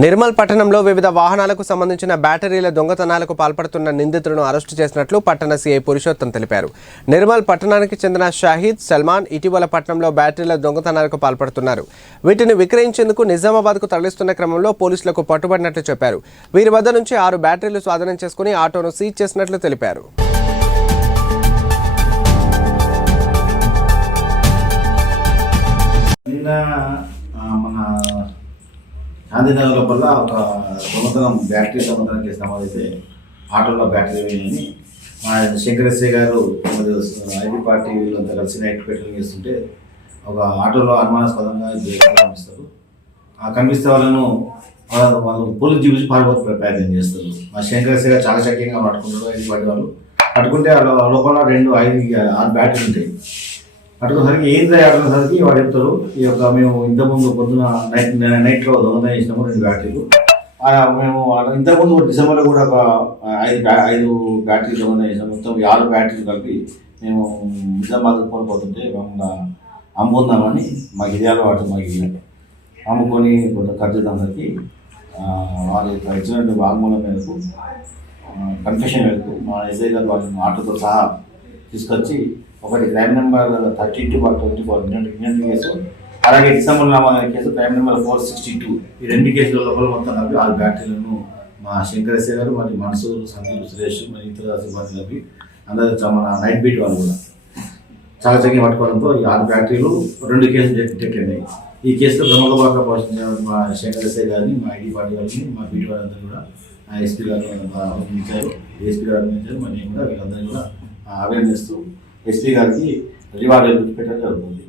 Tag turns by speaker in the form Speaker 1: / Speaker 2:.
Speaker 1: నిర్మల్ పట్టణంలో వివిధ వాహనాలకు సంబంధించిన బ్యాటరీల దొంగతనాలకు పాల్పడుతున్న నిందితులను అరెస్టు చేసినట్లు పట్టణ సీఐ పురుషోత్తం తెలిపారు. నిర్మల్ పట్టణానికి చెందిన షాహీద్ సల్మాన్ ఇటీవల పట్టణంలో బ్యాటరీల దొంగతనాలకు పాల్పడుతున్నారు. వీటిని విక్రయించేందుకు నిజామాబాద్కు తరలిస్తున్న క్రమంలో పోలీసులకు పట్టుబడినట్లు చెప్పారు. వీరి వద్ద నుంచి ఆరు బ్యాటరీలు స్వాధీనం చేసుకుని ఆటోను సీజ్ చేసినట్లు తెలిపారు.
Speaker 2: నిన్న మన గాంధీనగర్ లోపల ఒక దొంగతనం బ్యాటరీ దొంగతనం చేసిన వాళ్ళైతే ఆటోలో బ్యాటరీ వేయని మా శంకరశ్రీ గారు ఐటీ పార్టీ వీళ్ళంతా కలిసి నైట్ పెట్రోలింగ్ చేస్తుంటే ఒక ఆటోలో అనుమానాస్పదంగా కనిపిస్తారు. ఆ కనిపిస్తే వాళ్ళను వాళ్ళు పోలీస్ చూపించి పారిపోతే ప్రయత్నం చేస్తారు. మా శంకరశ్రీ గారు చాలా చక్కగా పట్టుకుంటారు ఐటీ పార్టీ వాళ్ళు. పట్టుకుంటే వాళ్ళ లోపల రెండు ఐదు ఆరు బ్యాటరీలు ఉంటాయి. అటుకోసరికి ఏం అటుకోసరికి వాడు చెప్తారు ఈ యొక్క మేము ఇంతకుముందు పొద్దున నైట్ నైట్లో దొంగతనం చేసినాము రెండు బ్యాటరీలు. మేము ఇంతకుముందు డిసెంబర్లో కూడా ఒక ఐదు ఐదు బ్యాటరీలు దొంగతనం చేసినాం. మొత్తం ఆరు బ్యాటరీలు కలిపి మేము నిజామాబాద్ కోల్పోతుంటే మమ్మల్ని అమ్ముకుందామని మాకు ఇది అలవాటు మాకు ఇది. అమ్ముకొని కొంత ఖర్చు దానికి వాళ్ళ యొక్క ఇచ్చినటువంటి వాంగ్మూలం మేరకు కన్ఫెషన్ మేరకు మా ఎస్ఐ గారు వాళ్ళని ఆటోతో సహా తీసుకొచ్చి ఒకటి crime number thirty two bar twenty four ఇన్నెంట్ case. అలాగే డిసెంబర్ నమోదైన case crime number four sixty two. ఈ రెండు కేసుల లోపల మొత్తం కలిపి ఆరు బ్యాటరీలను మా శంకరశ్రీ గారు మరియు మనసూరు సందీప్ సురేష్ మరియు ఇతర సిబ్బంది కలిపి అందరూ మన నైట్ బీట్ వాళ్ళు కూడా చాలా చక్కగా పట్టుకోవడంతో ఈ ఆరు బ్యాటరీలు రెండు కేసులు డిటెక్ట్ అయినాయి. ఈ కేసులో ప్రముఖ పాత్ర పోషించిన మా శంకర్ గారిని మా ఐడి పార్టీ గారిని మా బీట్ వాళ్ళందరూ కూడా ఆ ఎస్పీ గారు అభినందించారు ఏఎస్పీ గారు అభినందించారు మరి నేను కూడా వీళ్ళందరినీ కూడా అభినందిస్తూ ఎస్పీ గారికి రివార్డ్ పెట్టడం జరుగుతుంది.